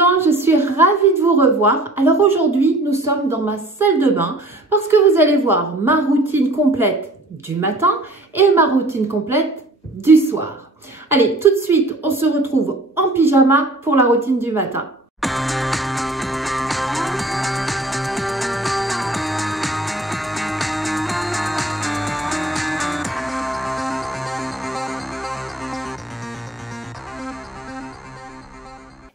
ans, je suis ravie de vous revoir. Alors aujourd'hui, nous sommes dans ma salle de bain parce que vous allez voir ma routine complète du matin et ma routine complète du soir. Allez, tout de suite, on se retrouve en pyjama pour la routine du matin.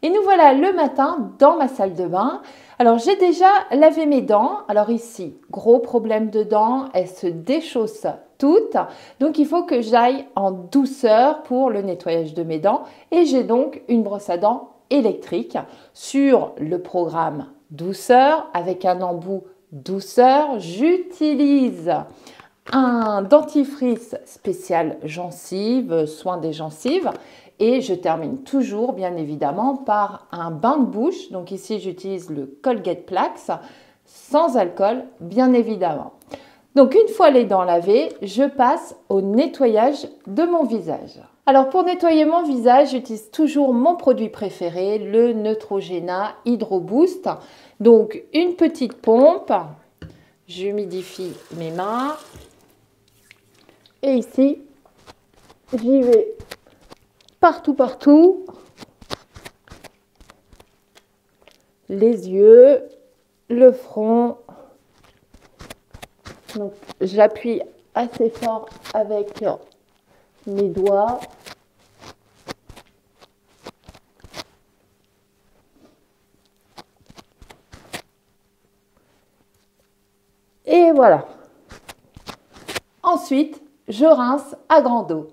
Et nous voilà le matin dans ma salle de bain. Alors j'ai déjà lavé mes dents. Alors ici, gros problème de dents, elles se déchaussent toutes. Donc il faut que j'aille en douceur pour le nettoyage de mes dents. Et j'ai donc une brosse à dents électrique sur le programme douceur avec un embout douceur. J'utilise un dentifrice spécial gencives, soin des gencives. Et je termine toujours, bien évidemment, par un bain de bouche. Donc ici, j'utilise le Colgate Plax, sans alcool, bien évidemment. Donc une fois les dents lavées, je passe au nettoyage de mon visage. Alors pour nettoyer mon visage, j'utilise toujours mon produit préféré, le Neutrogena Hydro Boost. Donc une petite pompe, j'humidifie mes mains. Et ici, j'y vais partout, les yeux, le front. Donc j'appuie assez fort avec mes doigts. Et voilà. Ensuite, je rince à grande eau.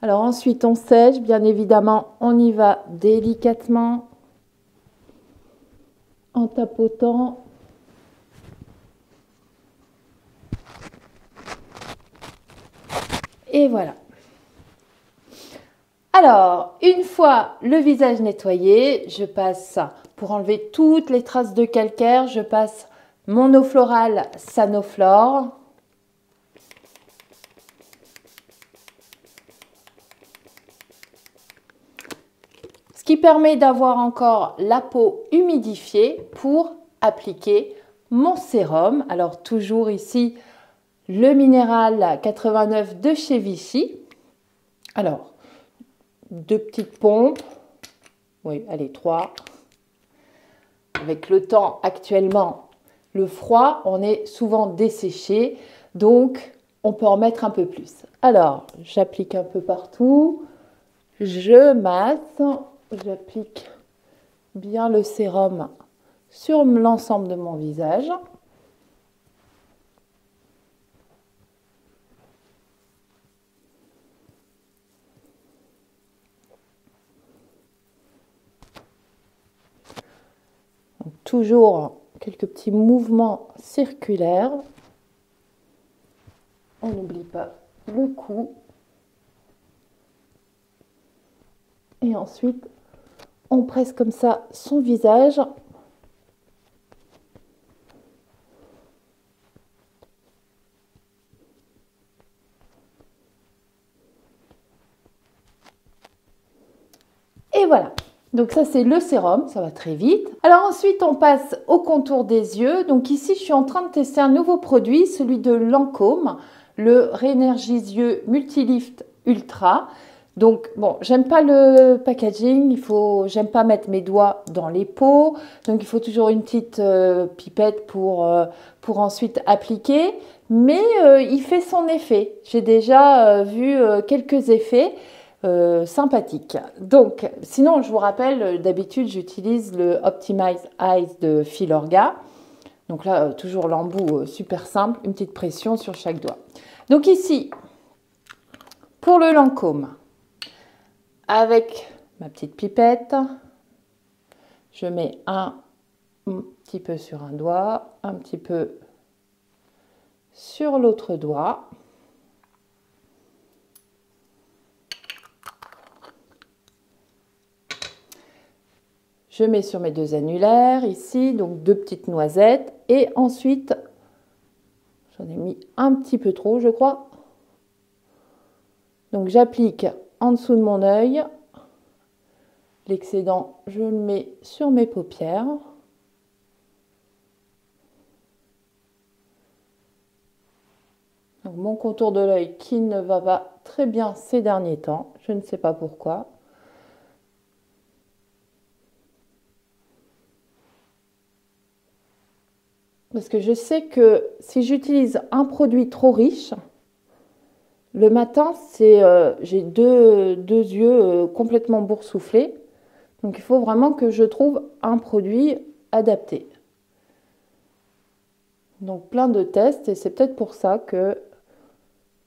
Alors ensuite, on sèche, bien évidemment, on y va délicatement, en tapotant. Et voilà. Alors, une fois le visage nettoyé, je passe, pour enlever toutes les traces de calcaire, je passe mon eau florale Sanoflore. Qui permet d'avoir encore la peau humidifiée pour appliquer mon sérum. Alors toujours ici, le minéral 89 de chez Vichy. Alors, 2 petites pompes. Oui, allez, 3. Avec le temps actuellement, le froid, on est souvent desséché. Donc, on peut en mettre un peu plus. Alors, j'applique un peu partout. Je masse. J'applique bien le sérum sur l'ensemble de mon visage. Donc, toujours quelques petits mouvements circulaires. On n'oublie pas le cou. Et ensuite, on presse comme ça son visage. Et voilà. Donc ça, c'est le sérum, ça va très vite. Alors ensuite, on passe au contour des yeux. Donc ici, je suis en train de tester un nouveau produit, celui de Lancôme, le Rénergise Yeux Multilift Ultra. Donc, bon, j'aime pas le packaging, j'aime pas mettre mes doigts dans les pots, donc il faut toujours une petite pipette pour ensuite appliquer, mais il fait son effet. J'ai déjà vu quelques effets sympathiques. Donc, sinon, je vous rappelle, d'habitude, j'utilise le Optimize Eyes de Filorga. Donc là, toujours l'embout super simple, une petite pression sur chaque doigt. Donc ici, pour le Lancôme, avec ma petite pipette, je mets un petit peu sur un doigt, un petit peu sur l'autre doigt. Je mets sur mes 2 annulaires ici, donc 2 petites noisettes. Et ensuite, j'en ai mis un petit peu trop, je crois. Donc j'applique en dessous de mon œil L'excédent, je le mets sur mes paupières. Donc, mon contour de l'œil qui ne va pas très bien ces derniers temps. Je ne sais pas pourquoi. Parce que je sais que si j'utilise un produit trop riche, le matin, j'ai deux yeux complètement boursouflés. Donc, il faut vraiment que je trouve un produit adapté. Donc, plein de tests et c'est peut-être pour ça que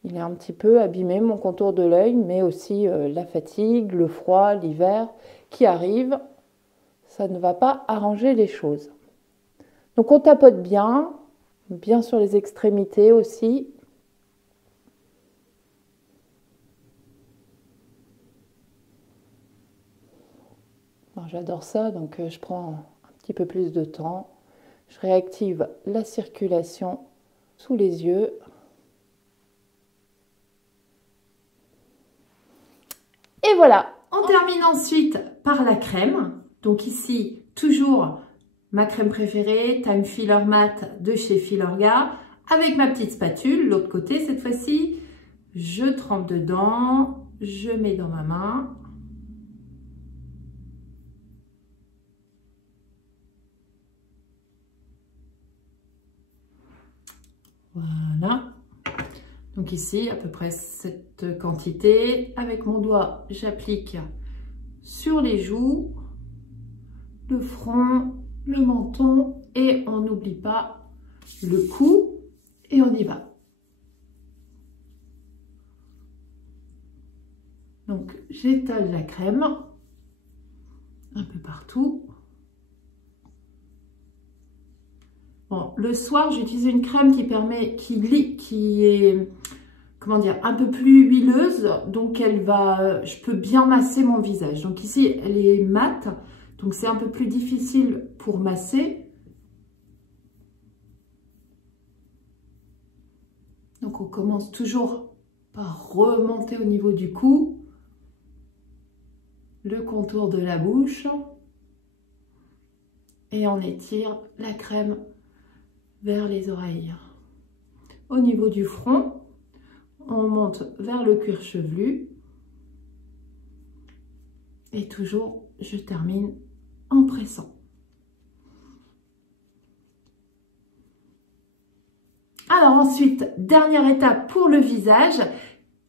il est un petit peu abîmé, mon contour de l'œil, mais aussi la fatigue, le froid, l'hiver qui arrive. Ça ne va pas arranger les choses. Donc, on tapote bien sur les extrémités aussi. J'adore ça, donc je prends un petit peu plus de temps. Je réactive la circulation sous les yeux. Et voilà, on termine ensuite par la crème. Donc ici, toujours ma crème préférée, Time Filler Matte de chez Filorga, avec ma petite spatule, l'autre côté cette fois-ci. Je trempe dedans, je mets dans ma main. Voilà. Donc ici, à peu près cette quantité. Avec mon doigt, j'applique sur les joues, le front, le menton et on n'oublie pas le cou et on y va. Donc j'étale la crème un peu partout. Bon, le soir, j'utilise une crème qui est, comment dire, un peu plus huileuse, donc je peux bien masser mon visage. Donc ici, elle est mate, donc c'est un peu plus difficile pour masser. Donc on commence toujours par remonter au niveau du cou, le contour de la bouche, et on étire la crème vers les oreilles. Au niveau du front, on monte vers le cuir chevelu. Et toujours, je termine en pressant. Alors ensuite, dernière étape pour le visage,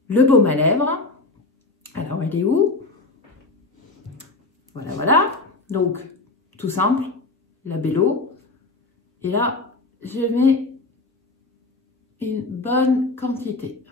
le baume à lèvres. Alors, il est où? Voilà, voilà. Donc, tout simple, la Bello. Et là, je mets une bonne quantité.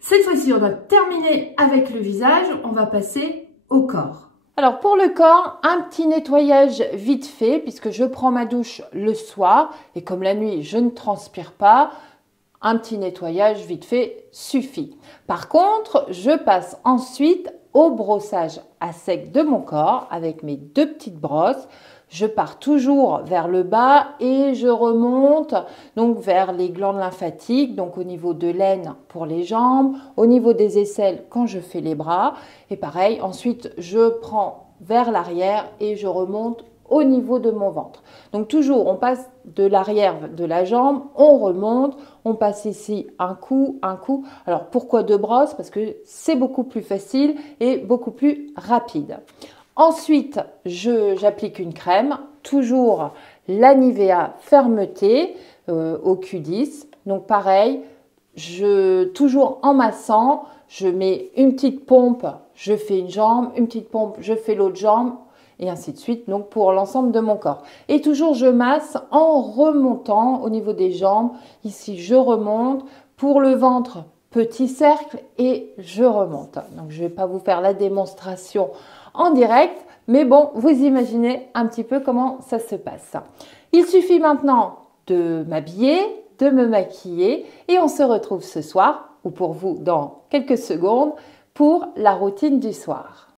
Cette fois-ci, on va terminer avec le visage. On va passer au corps. Alors pour le corps, un petit nettoyage vite fait puisque je prends ma douche le soir et comme la nuit, je ne transpire pas. Un petit nettoyage vite fait suffit. Par contre, je passe ensuite au brossage à sec de mon corps avec mes deux petites brosses. Je pars toujours vers le bas et je remonte donc vers les glandes lymphatiques, donc au niveau de l'aine pour les jambes, au niveau des aisselles quand je fais les bras. Et pareil, ensuite je prends vers l'arrière et je remonte au niveau de mon ventre. Donc toujours, on passe de l'arrière de la jambe, on remonte, on passe ici un coup, un coup. Alors pourquoi deux brosses? Parce que c'est beaucoup plus facile et beaucoup plus rapide. Ensuite, j'applique une crème, toujours la Nivea Fermeté au Q10. Donc pareil, toujours en massant, je mets une petite pompe, je fais une jambe, une petite pompe, je fais l'autre jambe, et ainsi de suite, donc pour l'ensemble de mon corps. Et toujours, je masse en remontant au niveau des jambes. Ici, je remonte. Pour le ventre, petit cercle et je remonte. Donc, je ne vais pas vous faire la démonstration en direct, mais bon, vous imaginez un petit peu comment ça se passe. Il suffit maintenant de m'habiller, de me maquiller et on se retrouve ce soir, ou pour vous dans quelques secondes, pour la routine du soir.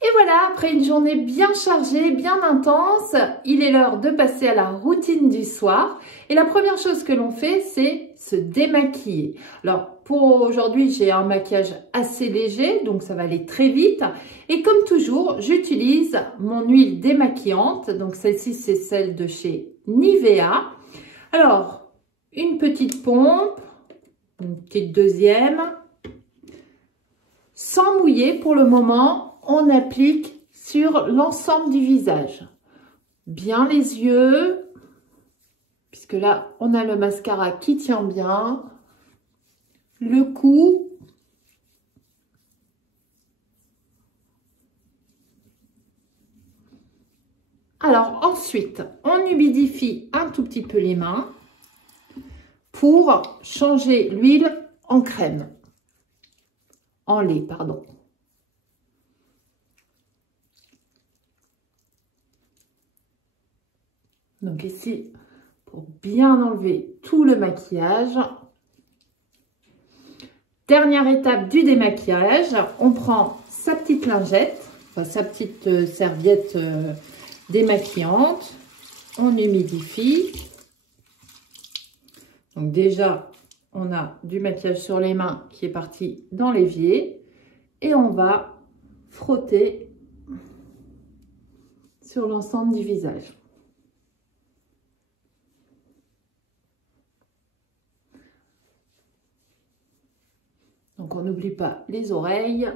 Et voilà, voilà, après une journée bien chargée, bien intense, il est l'heure de passer à la routine du soir. Et la première chose que l'on fait, c'est se démaquiller. Alors, pour aujourd'hui, j'ai un maquillage assez léger, donc ça va aller très vite. Et comme toujours, j'utilise mon huile démaquillante. Donc, celle-ci, c'est celle de chez Nivea. Alors, une petite pompe, une petite deuxième. Sans mouiller, pour le moment, on applique sur l'ensemble du visage. Bien les yeux, puisque là, on a le mascara qui tient bien. Le cou. Alors ensuite, on humidifie un tout petit peu les mains pour changer l'huile en crème. En lait, pardon. Donc ici, pour bien enlever tout le maquillage. Dernière étape du démaquillage, on prend sa petite lingette, enfin sa petite serviette démaquillante. On humidifie. Donc déjà, on a du maquillage sur les mains qui est parti dans l'évier. Et on va frotter sur l'ensemble du visage. Donc on n'oublie pas les oreilles,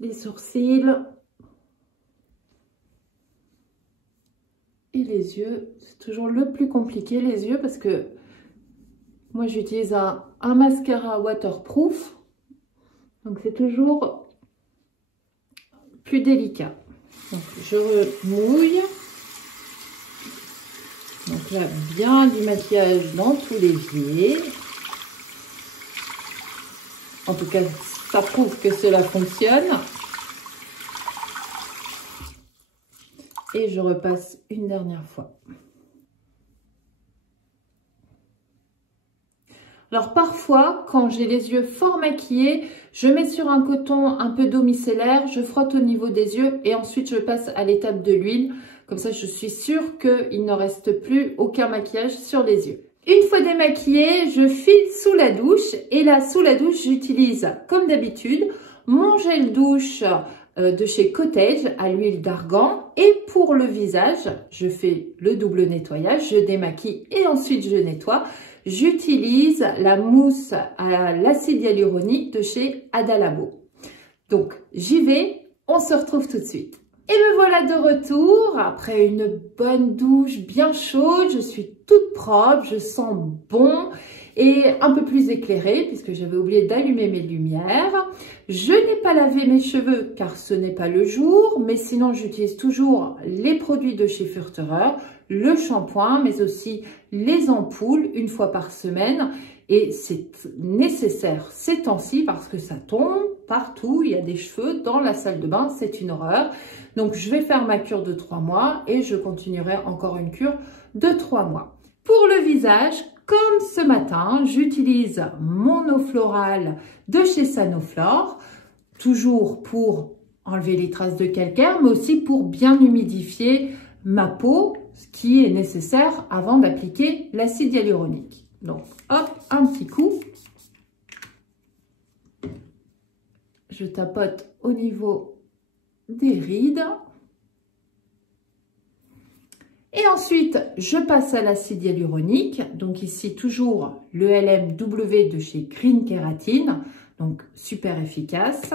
les sourcils et les yeux. C'est toujours le plus compliqué, les yeux, parce que moi j'utilise un mascara waterproof. Donc c'est toujours plus délicat. Donc je remouille. Donc là, bien du maquillage dans tout l'évier. En tout cas, ça prouve que cela fonctionne. Et je repasse une dernière fois. Alors parfois, quand j'ai les yeux fort maquillés, je mets sur un coton un peu d'eau micellaire, je frotte au niveau des yeux et ensuite je passe à l'étape de l'huile. Comme ça, je suis sûre qu'il ne reste plus aucun maquillage sur les yeux. Une fois démaquillée, je file sous la douche et là, sous la douche, j'utilise comme d'habitude mon gel douche de chez Cottage à l'huile d'argan. Et pour le visage, je fais le double nettoyage, je démaquille et ensuite je nettoie. J'utilise la mousse à l'acide hyaluronique de chez Adalabo. Donc, j'y vais, on se retrouve tout de suite. Et me voilà de retour, après une bonne douche bien chaude, je suis toute propre, je sens bon et un peu plus éclairée puisque j'avais oublié d'allumer mes lumières. Je n'ai pas lavé mes cheveux car ce n'est pas le jour, mais sinon j'utilise toujours les produits de chez Furterer, le shampoing, mais aussi les ampoules une fois par semaine. Et c'est nécessaire ces temps-ci parce que ça tombe partout, il y a des cheveux dans la salle de bain, c'est une horreur. Donc je vais faire ma cure de 3 mois et je continuerai encore une cure de 3 mois. Pour le visage, comme ce matin, j'utilise mon eau florale de chez Sanoflore, toujours pour enlever les traces de calcaire, mais aussi pour bien humidifier ma peau, ce qui est nécessaire avant d'appliquer l'acide hyaluronique. Donc, hop, un petit coup. Je tapote au niveau des rides. Et ensuite, je passe à l'acide hyaluronique. Donc ici, toujours le LMW de chez Green Kératine. Donc, super efficace.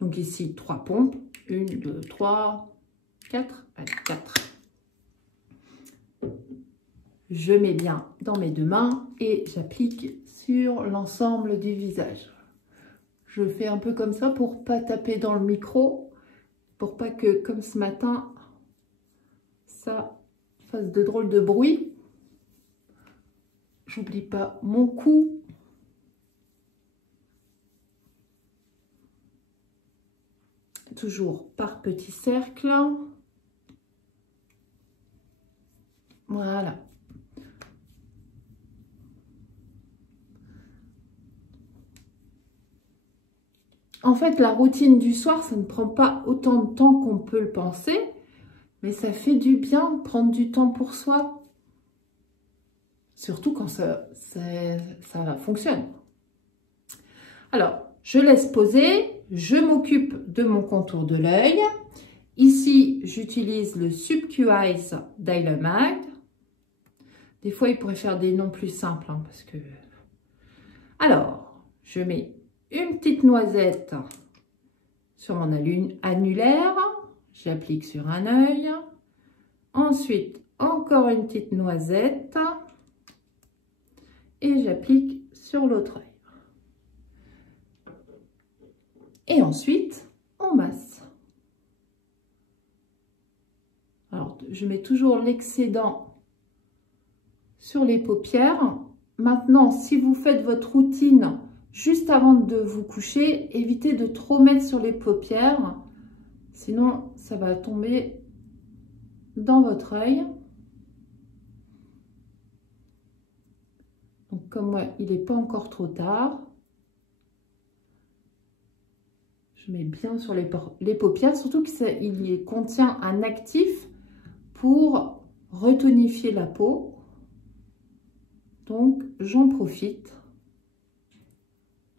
Donc ici, 3 pompes. 1, 2, 3, 4. Allez, 4. Je mets bien dans mes deux mains et j'applique sur l'ensemble du visage. Je fais un peu comme ça pour pas taper dans le micro, pour pas que, comme ce matin, ça fasse de drôles de bruit. J'oublie pas mon cou. Toujours par petits cercles. Voilà. En fait, la routine du soir, ça ne prend pas autant de temps qu'on peut le penser, mais ça fait du bien de prendre du temps pour soi. Surtout quand ça fonctionne. Alors, je laisse poser, je m'occupe de mon contour de l'œil. Ici, j'utilise le SubQeyes d'Ilamag. Des fois, il pourrait faire des noms plus simples, hein, parce que... Alors, je mets une petite noisette sur mon annulaire. J'applique sur un œil. Ensuite, encore une petite noisette. Et j'applique sur l'autre œil. Et ensuite, on masse. Alors, je mets toujours l'excédent sur les paupières. Maintenant, si vous faites votre routine juste avant de vous coucher, évitez de trop mettre sur les paupières. Sinon, ça va tomber dans votre œil. Donc, comme moi, il n'est pas encore trop tard, je mets bien sur les paupières, surtout qu'il contient un actif pour retonifier la peau. Donc, j'en profite.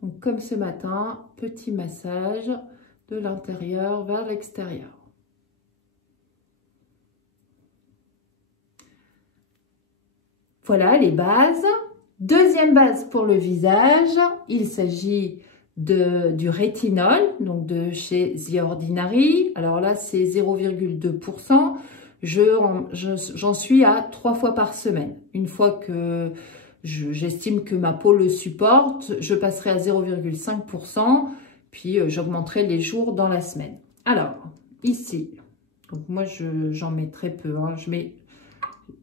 Donc, comme ce matin, petit massage de l'intérieur vers l'extérieur. Voilà les bases. Deuxième base pour le visage, il s'agit du rétinol, donc de chez The Ordinary. Alors là, c'est 0,2%. J'en suis à 3 fois par semaine. Une fois que j'estime que ma peau le supporte, je passerai à 0,5%, puis j'augmenterai les jours dans la semaine. Alors, ici, donc moi j'en mets très peu, hein.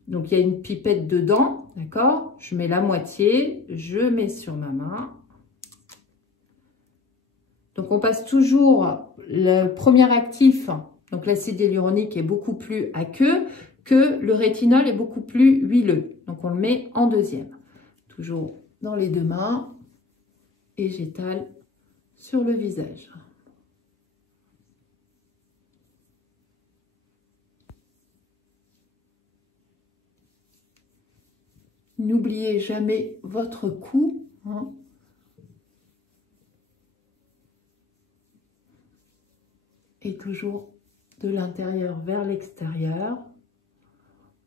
Donc il y a une pipette dedans, d'accord? Je mets la moitié, je mets sur ma main. Donc on passe toujours le premier actif, donc l'acide hyaluronique est beaucoup plus aqueux, que le rétinol est beaucoup plus huileux. Donc on le met en deuxième. Toujours dans les deux mains et j'étale sur le visage. N'oubliez jamais votre cou, hein. Et toujours de l'intérieur vers l'extérieur.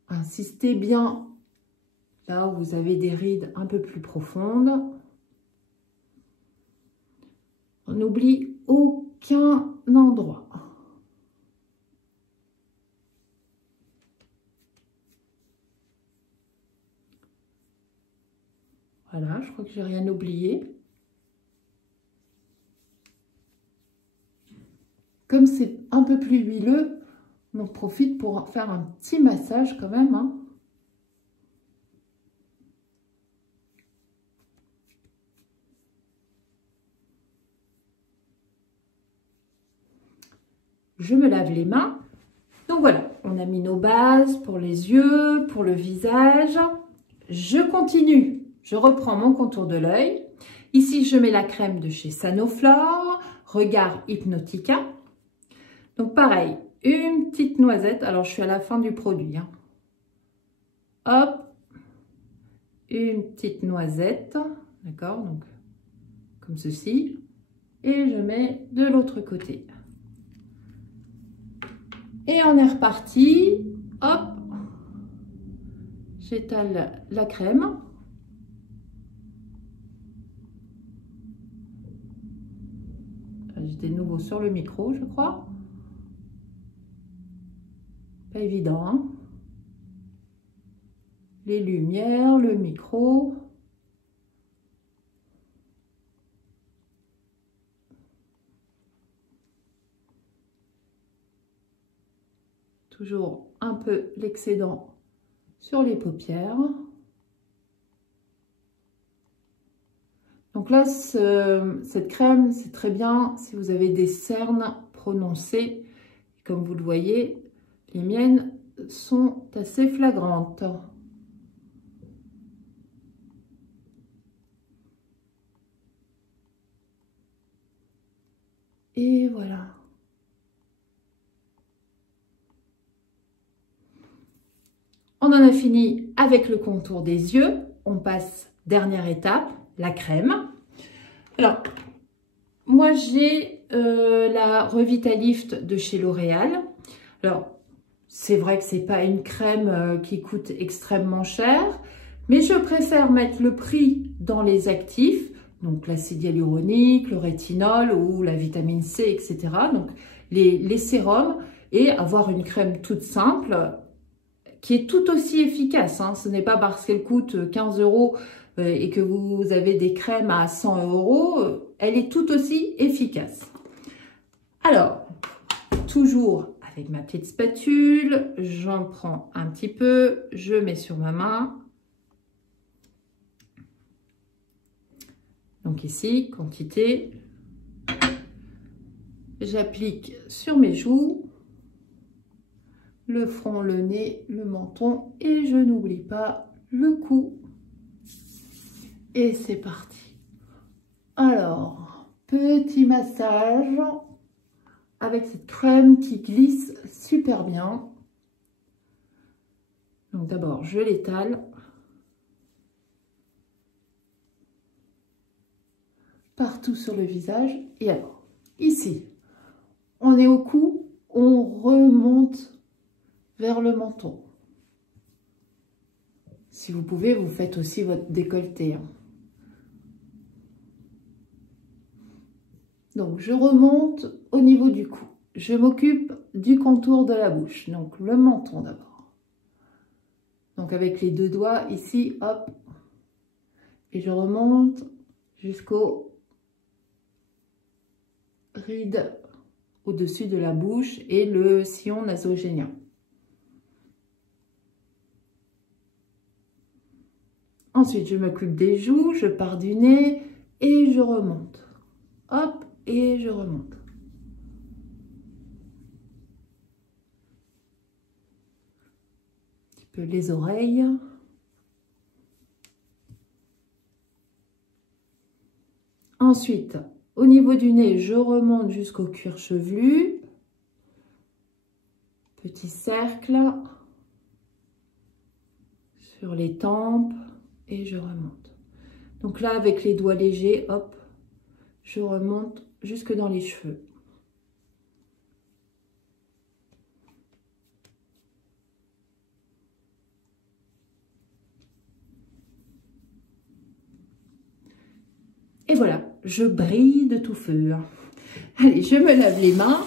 Insistez bien là où vous avez des rides un peu plus profondes. On n'oublie aucun endroit. Voilà, je crois que j'ai rien oublié. Comme c'est un peu plus huileux, on en profite pour faire un petit massage quand même, hein. Je me lave les mains. Donc voilà, on a mis nos bases pour les yeux, pour le visage. Je continue, je reprends mon contour de l'œil. Ici, je mets la crème de chez Sanoflore, Regard Hypnotica. Donc pareil, une petite noisette. Alors, je suis à la fin du produit, hein. Hop, une petite noisette, d'accord? Donc, comme ceci. Et je mets de l'autre côté. Et on est reparti. Hop, j'étale la crème. J'étais de nouveau sur le micro, je crois. Pas évident, hein? Les lumières, le micro. Toujours un peu l'excédent sur les paupières. Donc là, cette crème, c'est très bien si vous avez des cernes prononcées. Comme vous le voyez, les miennes sont assez flagrantes. Et voilà. On en a fini avec le contour des yeux. On passe, dernière étape, la crème. Alors, moi j'ai la Revitalift de chez L'Oréal. Alors, c'est vrai que c'est pas une crème qui coûte extrêmement cher, mais je préfère mettre le prix dans les actifs, donc l'acide hyaluronique, le rétinol ou la vitamine C, etc. Donc, les sérums, et avoir une crème toute simple qui est tout aussi efficace. Hein. Ce n'est pas parce qu'elle coûte 15 € et que vous avez des crèmes à 100 €, elle est tout aussi efficace. Alors, toujours avec ma petite spatule, j'en prends un petit peu, je mets sur ma main. Donc ici, quantité. J'applique sur mes joues, le front, le nez, le menton et je n'oublie pas le cou. Et c'est parti. Alors, petit massage avec cette crème qui glisse super bien. Donc d'abord, je l'étale partout sur le visage. Et alors, ici, on est au cou, on remonte vers le menton. Si vous pouvez, vous faites aussi votre décolleté. Hein. Donc, je remonte au niveau du cou. Je m'occupe du contour de la bouche. Donc, le menton d'abord. Donc, avec les deux doigts ici, hop. Et je remonte jusqu'au ride au-dessus de la bouche et le sillon nasogénien. Ensuite, je m'occupe des joues, je pars du nez et je remonte. Hop, et je remonte. Un petit peu les oreilles. Ensuite, au niveau du nez, je remonte jusqu'au cuir chevelu. Petit cercle. Sur les tempes. Et je remonte. Donc là, avec les doigts légers, hop, je remonte jusque dans les cheveux. Et voilà, je brille de tout feu. Allez, je me lave les mains.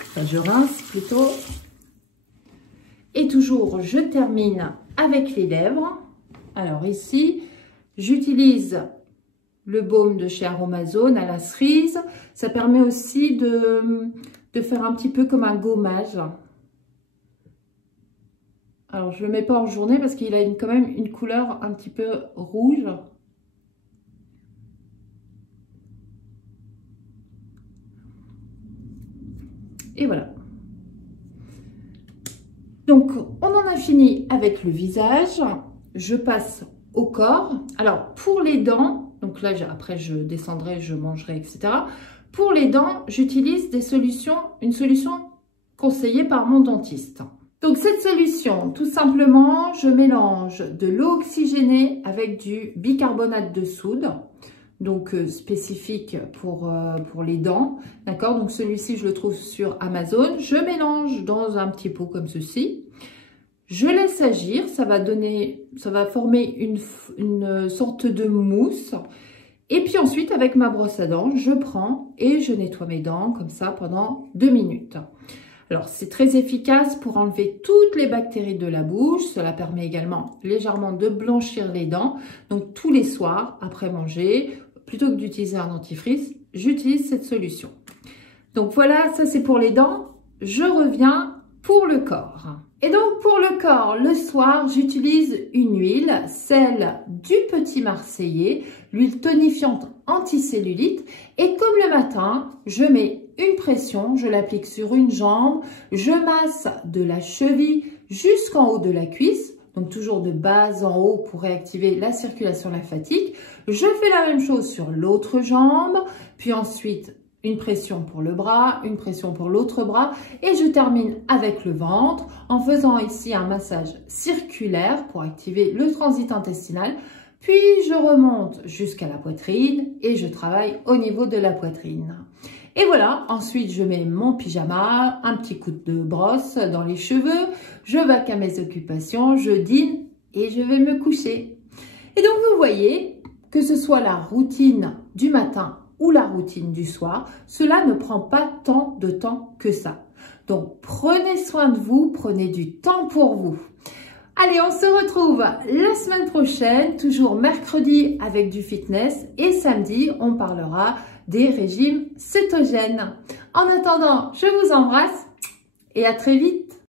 Enfin, je rince plutôt. Et toujours, je termine avec les lèvres. Alors ici, j'utilise le baume de chez Aromazone à la cerise. Ça permet aussi de faire un petit peu comme un gommage. Alors, je ne le mets pas en journée parce qu'il a quand même une couleur un petit peu rouge. Et voilà. Donc, on en a fini avec le visage. Je passe au corps. Alors, pour les dents, donc là, après, je descendrai, je mangerai, etc. Pour les dents, j'utilise une solution conseillée par mon dentiste. Donc, cette solution, tout simplement, je mélange de l'eau oxygénée avec du bicarbonate de soude. Donc, spécifique pour les dents. D'accord? Donc, celui-ci, je le trouve sur Amazon. Je mélange dans un petit pot comme ceci. Je laisse agir. Ça va former une sorte de mousse. Et puis ensuite, avec ma brosse à dents, je prends et je nettoie mes dents comme ça pendant 2 minutes. Alors, c'est très efficace pour enlever toutes les bactéries de la bouche. Cela permet également légèrement de blanchir les dents. Donc, tous les soirs, après manger, plutôt que d'utiliser un dentifrice, j'utilise cette solution. Donc voilà, ça c'est pour les dents. Je reviens pour le corps. Et donc pour le corps, le soir, j'utilise une huile, celle du Petit Marseillais, l'huile tonifiante anticellulite. Et comme le matin, je mets une pression, je l'applique sur une jambe, je masse de la cheville jusqu'en haut de la cuisse. Donc toujours de bas en haut pour réactiver la circulation lymphatique. Je fais la même chose sur l'autre jambe, puis ensuite une pression pour le bras, une pression pour l'autre bras et je termine avec le ventre en faisant ici un massage circulaire pour activer le transit intestinal. Puis je remonte jusqu'à la poitrine et je travaille au niveau de la poitrine. Et voilà, ensuite je mets mon pyjama, un petit coup de brosse dans les cheveux, je vaque à mes occupations, je dîne et je vais me coucher. Et donc vous voyez, que ce soit la routine du matin ou la routine du soir, cela ne prend pas tant de temps que ça. Donc prenez soin de vous, prenez du temps pour vous. Allez, on se retrouve la semaine prochaine, toujours mercredi avec du fitness et samedi, on parlera des régimes cétogènes. En attendant, je vous embrasse et à très vite.